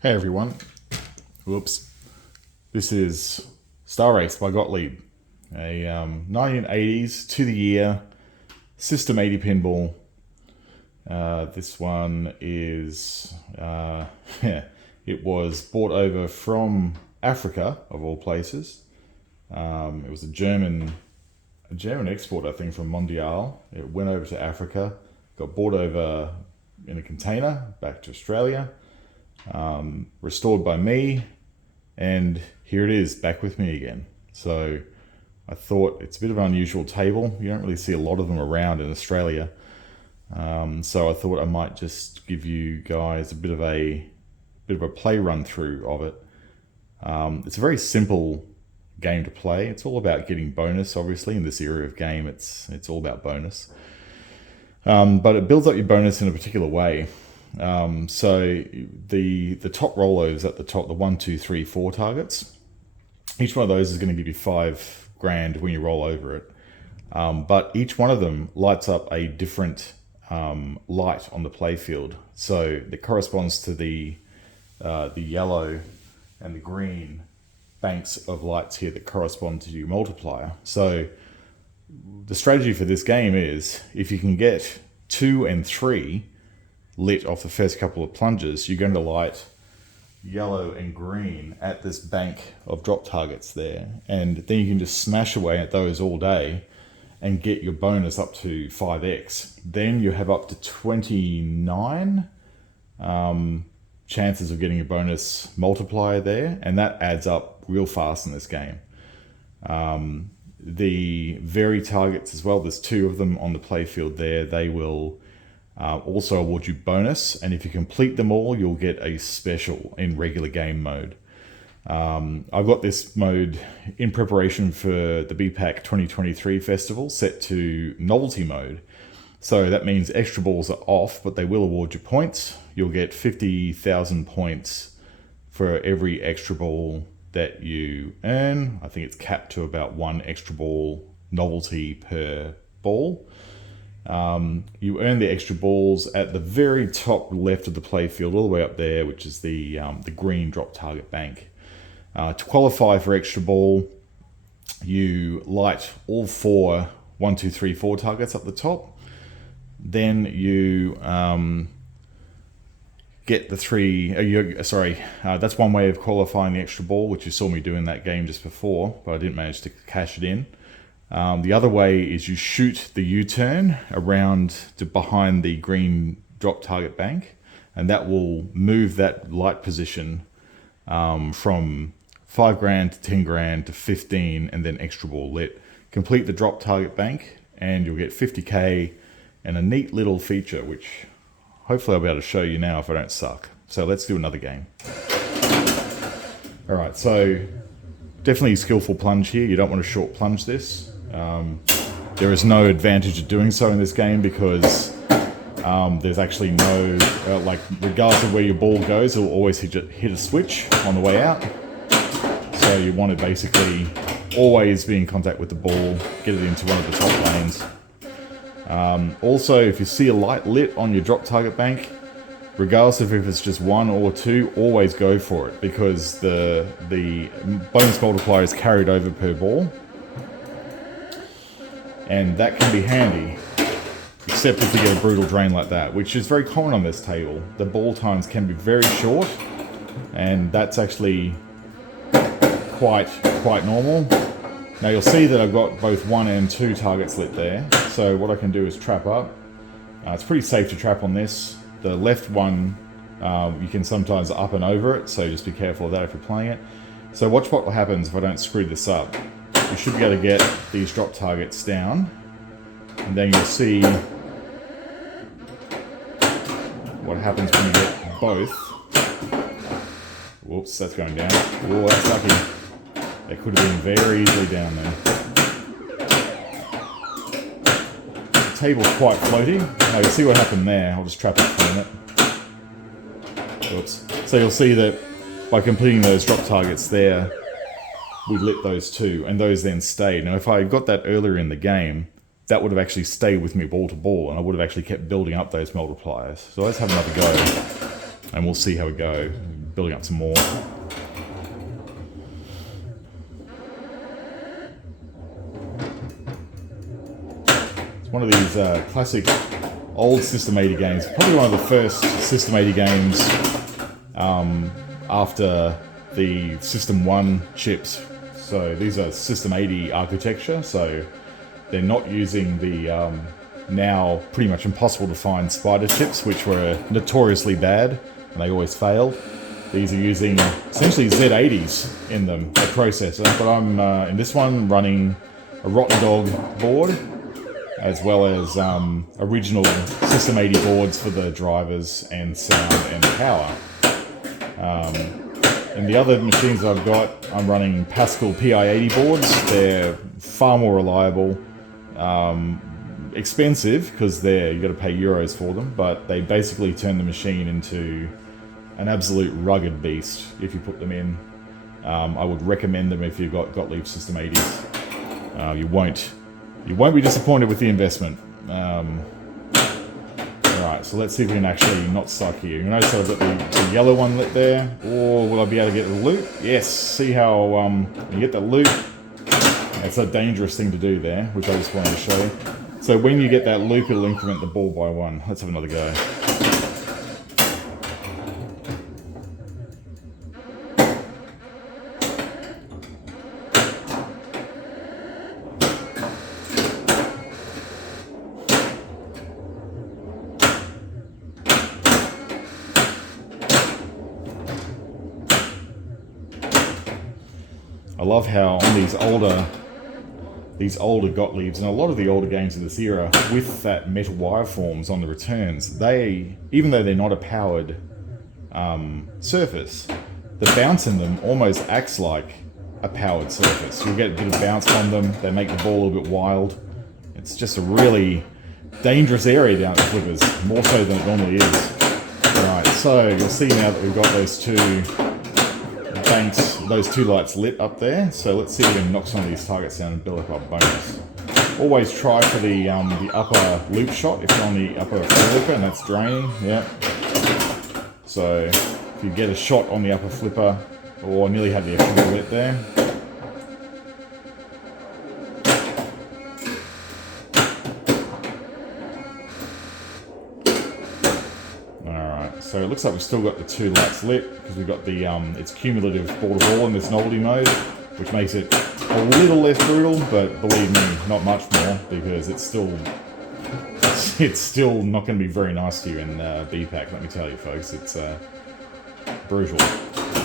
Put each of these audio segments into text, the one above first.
Hey everyone. Whoops. This is Star Race by Gottlieb. A 1980s to the year System 80 pinball. This one is, it was brought over from Africa, of all places. It was a German export, I think, from Mondial. It went over to Africa, got brought over in a container back to Australia. Restored by me, and here it is, back with me again. So I thought it's a bit of an unusual table. You don't really see a lot of them around in Australia. So I thought I might just give you guys a bit of a play run through of it. It's a very simple game to play. It's all about getting bonus, obviously. In this era of game, it's all about bonus. But it builds up your bonus in a particular way. So the top rollovers at the top, the 1, 2, 3, 4 targets, each one of those is going to give you $5,000 when you roll over it. But each one of them lights up a different light on the playfield. So that corresponds to the yellow and the green banks of lights here that correspond to your multiplier. So the strategy for this game is, if you can get 2 and 3 lit off the first couple of plunges, you're going to light yellow and green at this bank of drop targets there, and then you can just smash away at those all day and get your bonus up to 5x. Then you have up to 29 chances of getting a bonus multiplier there, and that adds up real fast in this game. The very targets as well, there's 2 of them on the playfield there. They will also award you bonus, and if you complete them all, you'll get a special in regular game mode. I've got this mode in preparation for the BPAC 2023 festival, set to Novelty Mode. So that means extra balls are off, but they will award you points. You'll get 50,000 points for every extra ball that you earn. I think it's capped to about 1 extra ball novelty per ball. You earn the extra balls at the very top left of the playfield, all the way up there, which is the green drop target bank. To qualify for extra ball, you light all 4 1, 2, 3, 4 targets up the top. Then you get the 3. That's one way of qualifying the extra ball, which you saw me do in that game just before, but I didn't manage to cash it in. The other way is you shoot the U-turn around to behind the green drop target bank, and that will move that light position from $5,000 to $10,000 to 15, and then extra ball lit. Complete the drop target bank, and you'll get 50k and a neat little feature, which hopefully I'll be able to show you now if I don't suck. So let's do another game. All right, so definitely a skillful plunge here. You don't want to short plunge this. There is no advantage of doing so in this game because there's actually no, regardless of where your ball goes, it'll always hit a switch on the way out. So you want to basically always be in contact with the ball, get it into one of the top lanes. Also, if you see a light lit on your drop target bank, regardless of if it's just 1 or 2, always go for it, because the bonus multiplier is carried over per ball. And that can be handy, except if you get a brutal drain like that, which is very common on this table. The ball times can be very short, and that's actually quite normal. Now you'll see that I've got both 1 and 2 targets lit there, so what I can do is trap up. It's pretty safe to trap on this. The left one, you can sometimes up and over it, so just be careful of that if you're playing it. So watch what happens if I don't screw this up. You should be able to get these drop targets down, and then you'll see what happens when you get both. Whoops, that's going down. Oh, that's lucky. That could have been very easily down there. The table's quite floaty. Now you'll see what happened there. I'll just trap it for a minute. Whoops. So you'll see that by completing those drop targets there, we lit those 2, and those then stayed. Now, if I got that earlier in the game, that would have actually stayed with me ball to ball, and I would have actually kept building up those multipliers. So let's have another go, and we'll see how we go. building up some more. It's one of these classic old System 80 games. Probably one of the first System 80 games after the System 1 chips. So these are System 80 architecture, so they're not using the now pretty much impossible to find spider chips, which were notoriously bad and they always failed. These are using essentially Z80s in them, a processor, but I'm in this one running a Rotten Dog board, as well as original System 80 boards for the drivers and sound and power. And the other machines I've got, I'm running Pascal PI80 boards. They're far more reliable, expensive because you got to pay euros for them, but they basically turn the machine into an absolute rugged beast if you put them in. I would recommend them if you've got Gottlieb System 80s. You won't be disappointed with the investment. Alright, so let's see if we can actually not suck here. You notice I've got the yellow one lit there. Or will I be able to get the loop? Yes, see how when you get the loop, it's a dangerous thing to do there, which I just wanted to show you. So when you get that loop, it'll increment the ball by 1. Let's have another go. I love how on these older Gottliebs and a lot of the older games of this era, with that metal wire forms on the returns, even though they're not a powered surface, the bounce in them almost acts like a powered surface. You'll get a bit of bounce from them. They make the ball a little bit wild. It's just a really dangerous area down at Flippers, more so than it normally is. Alright, so you'll see now that we've got those two banks, those two lights lit up there. So let's see if we can knock some of these targets down and build up our bonus. Always try for the upper loop shot if you're on the upper flipper and that's draining. Yeah. So if you get a shot on the upper flipper, or nearly had the extra lit there. So it looks like we've still got the two lights lit because we've got the it's cumulative ball to ball in this novelty mode, which makes it a little less brutal, but believe me, not much more, because it's still not going to be very nice to you in BPAC. Let me tell you, folks, it's brutal.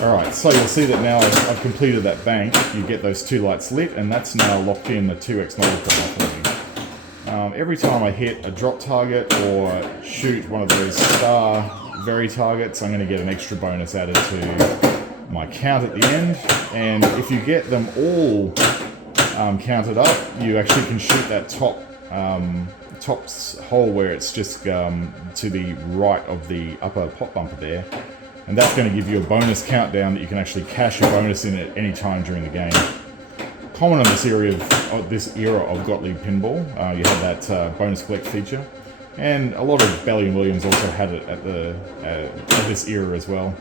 All right, so you'll see that now I've completed that bank. You get those two lights lit, and that's now locked in the 2x multiplier for me. Every time I hit a drop target or shoot one of those star very targets, I'm going to get an extra bonus added to my count at the end. And if you get them all counted up, you actually can shoot that top hole where it's just to the right of the upper pop bumper there. And that's going to give you a bonus countdown that you can actually cash your bonus in at any time during the game. Common in this era of Gottlieb Pinball, you had that bonus collect feature. And a lot of Belly and Williams also had it at this era as well.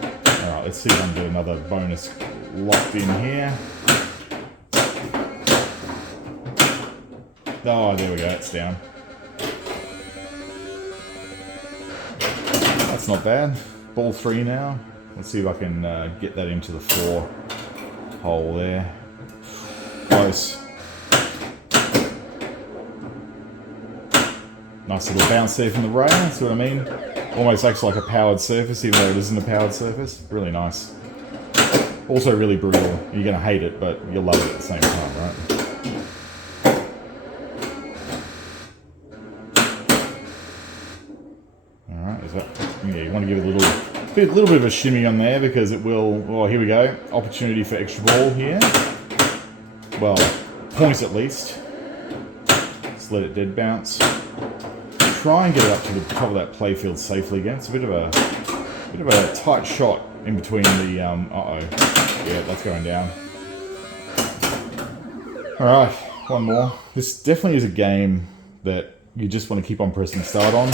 Alright, let's see if I can do another bonus locked in here. Oh, there we go, it's down. That's not bad. Ball 3 now. Let's see if I can get that into the 4 hole there. Close. Nice little bounce there from the rail, see what I mean? Almost acts like a powered surface, even though it isn't a powered surface. Really nice. Also really brutal. You're going to hate it, but you'll love it at the same time, right? Alright, is that... Yeah, you want to give it a little bit of a shimmy on there, because it will... Oh, here we go. Opportunity for extra ball here. Well, points at least. Just let it dead bounce. Try and get it up to the top of that playfield safely again. It's a bit of a tight shot in between the yeah, that's going down. Alright, one more. This definitely is a game that you just want to keep on pressing start on.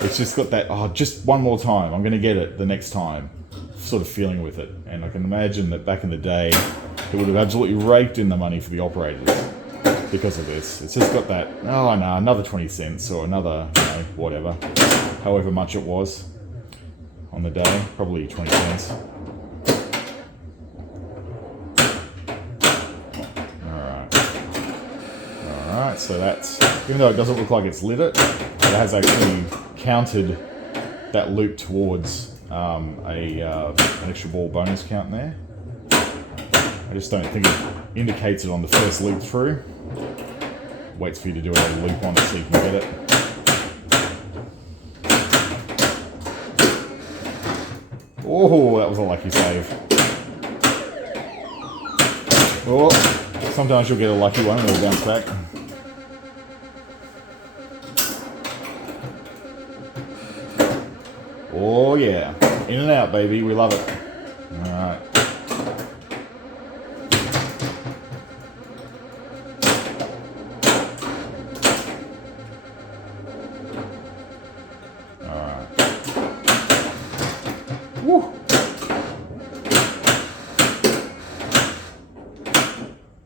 It's just got that, just one more time, I'm going to get it the next time sort of feeling with it. And I can imagine that back in the day, it would have absolutely raked in the money for the operators because of this. It's just got that, oh no, another 20 cents or another, you know, whatever, however much it was on the day, probably 20 cents. Alright, so that's, even though it doesn't look like it's lit it, it has actually counted that loop towards an extra ball bonus count there. I just don't think it indicates it on the first loop through. Waits for you to do a loop on it so you can get it. Oh, that was a lucky save. Oh, sometimes you'll get a lucky one and it'll bounce back. Oh yeah, in and out, baby, we love it. Alright. Woo.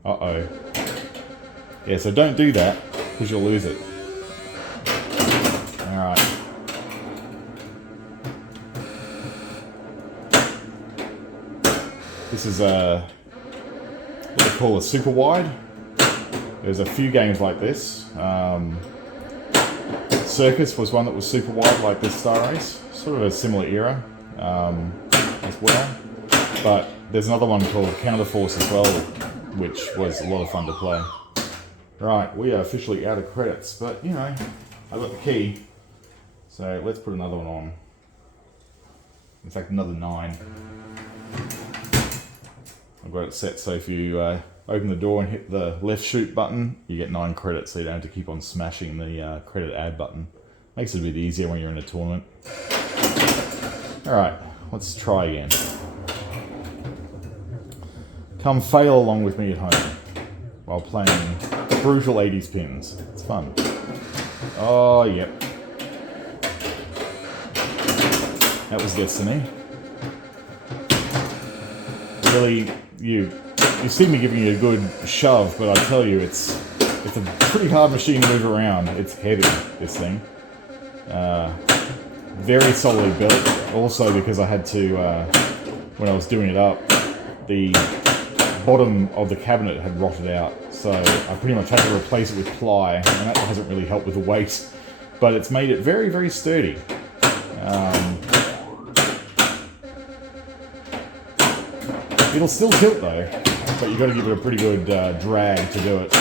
Uh-oh. Yeah, so don't do that, because you'll lose it. Alright. This is what they call a super wide. There's a few games like this. Circus was one that was super wide, like this Star Race. Sort of a similar era as well. But there's another one called Counterforce as well, which was a lot of fun to play. Right, we are officially out of credits, but you know, I got the key. So let's put another one on. In fact, another 9. I've got it set so if you open the door and hit the left shoot button, you get 9 credits, so you don't have to keep on smashing the credit add button. Makes it a bit easier when you're in a tournament. Alright, let's try again. Come fail along with me at home while playing brutal 80s pins. It's fun. Oh, yep. That was destiny. Really, you see me giving you a good shove, but I tell you, it's a pretty hard machine to move around. It's heavy, this thing. Very solidly built. Also, because I had to, when I was doing it up, the bottom of the cabinet had rotted out, so I pretty much had to replace it with ply, and that hasn't really helped with the weight, but it's made it very, very sturdy. It'll still tilt though, but you've got to give it a pretty good drag to do it.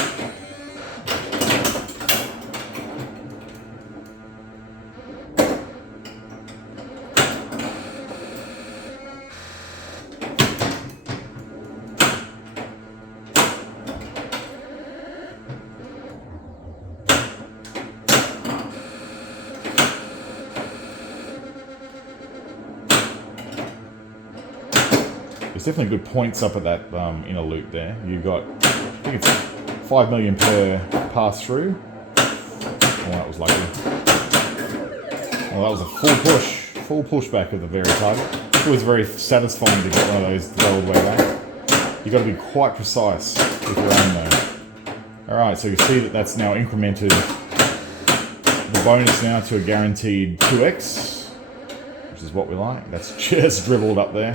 There's definitely good points up at that inner loop there. You've got, I think it's 5 million per pass through. Oh, that was lucky. Well, that was a full pushback of the very target. It was very satisfying to get one of those the old way back. You've got to be quite precise with your aim though. Alright, so you see that that's now incremented the bonus now to a guaranteed 2x, which is what we like. That's just dribbled up there.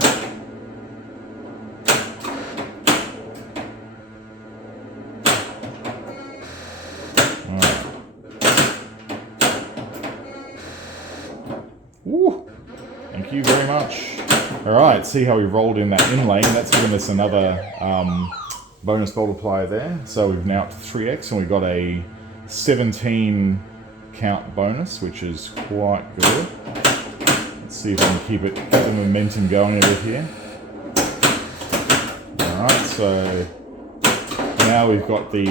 Woo. Thank you very much. Alright, see how we rolled in that in lane. That's given us another bonus multiplier there. So we've now up to 3x and we've got a 17 count bonus, which is quite good. Let's see if we can keep the momentum going over here. Alright, so now we've got the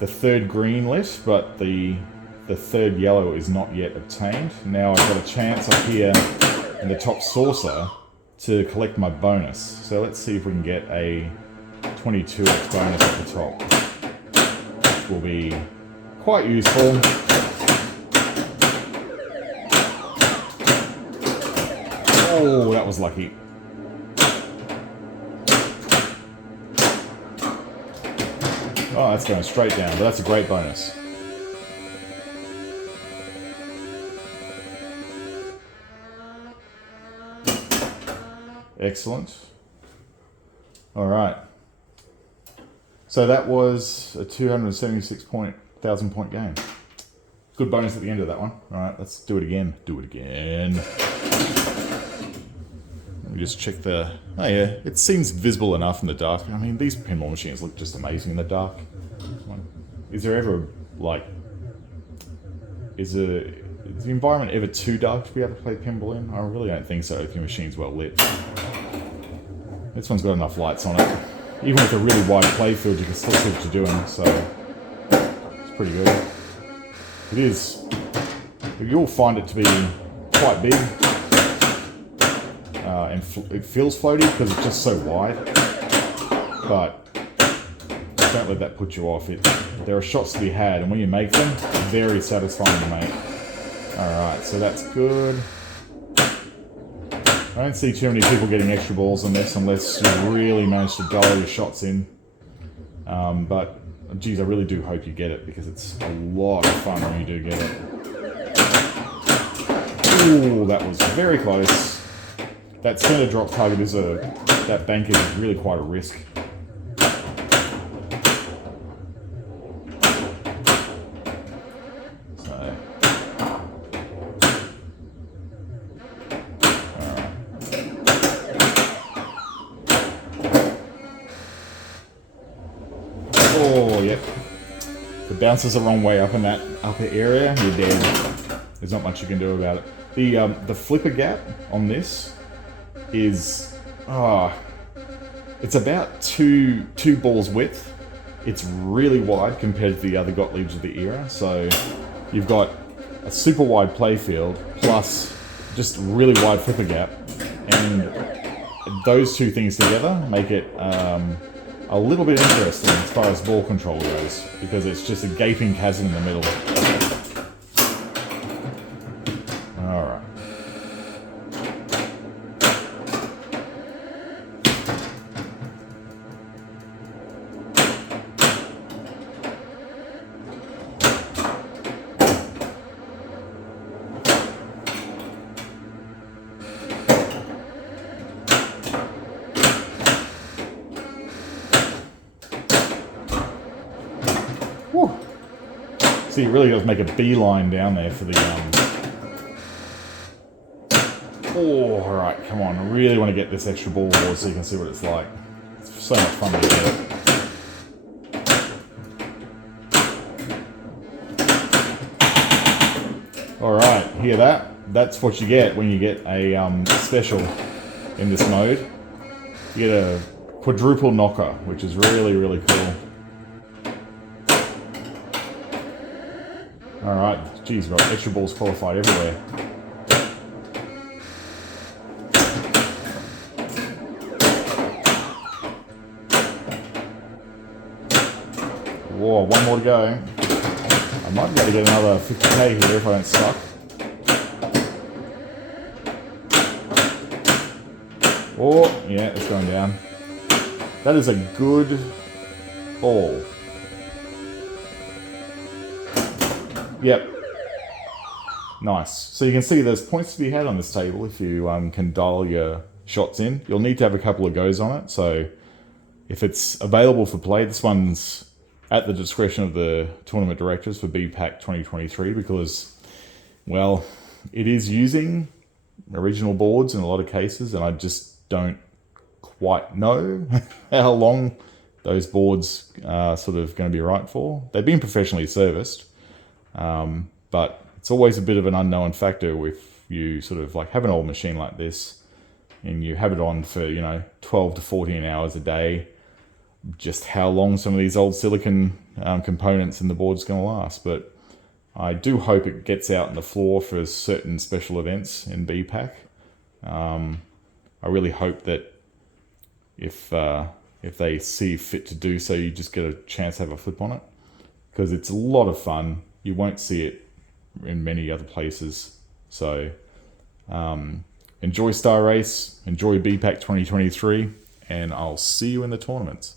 third green lit, but the third yellow is not yet obtained. Now I've got a chance up here in the top saucer to collect my bonus. So let's see if we can get a 22x bonus at the top, which will be quite useful. Oh, that was lucky. Oh, that's going straight down, but that's a great bonus. Excellent. All right. So that was a 276,000 point game. Good bonus at the end of that one. All right, let's do it again. Do it again. Let me just check the... Oh yeah, it seems visible enough in the dark. I mean, these pinball machines look just amazing in the dark. Is there ever, like... Is the environment ever too dark to be able to play pinball in? I really don't think so if your machine's well lit. This one's got enough lights on it. Even with a really wide play field, you can still see what you're doing, so it's pretty good. It is. You'll find it to be quite big, and it feels floaty because it's just so wide. But don't let that put you off. There are shots to be had, and when you make them, very satisfying to make. Alright, so that's good. I don't see too many people getting extra balls on this unless you really manage to dial your shots in. But, geez, I really do hope you get it because it's a lot of fun when you do get it. Ooh, that was very close. That center drop target is that bank is really quite a risk. Oh, yep. If it bounces the wrong way up in that upper area, you're dead. There's not much you can do about it. The flipper gap on this is... it's about two balls width. It's really wide compared to the other Gottliebs of the era. So you've got a super wide play field plus just really wide flipper gap. And those two things together make it... a little bit interesting as far as ball control goes, because it's just a gaping chasm in the middle. Alright. Whew. See, it really does make a beeline down there for the... Oh, alright, come on. I really want to get this extra ball board so you can see what it's like. It's so much fun to get. Alright, hear that? That's what you get when you get a special in this mode. You get a quadruple knocker, which is really, really cool. Alright, geez, we've got extra balls qualified everywhere. Whoa, one more to go. I might be able to get another 50k here if I don't suck. Oh, yeah, it's going down. That is a good ball. Yep. Nice. So you can see there's points to be had on this table if you can dial your shots in. You'll need to have a couple of goes on it. So if it's available for play, this one's at the discretion of the tournament directors for BPAC 2023 because, well, it is using original boards in a lot of cases, and I just don't quite know how long those boards are sort of going to be right for. They've been professionally serviced. But it's always a bit of an unknown factor if you sort of like have an old machine like this and you have it on for, 12 to 14 hours a day, just how long some of these old silicon components in the board's going to last. But I do hope it gets out on the floor for certain special events in BPAC. I really hope that if they see fit to do so, you just get a chance to have a flip on it, because it's a lot of fun. You won't see it in many other places. So enjoy Star Race, enjoy BPAC 2023, and I'll see you in the tournaments.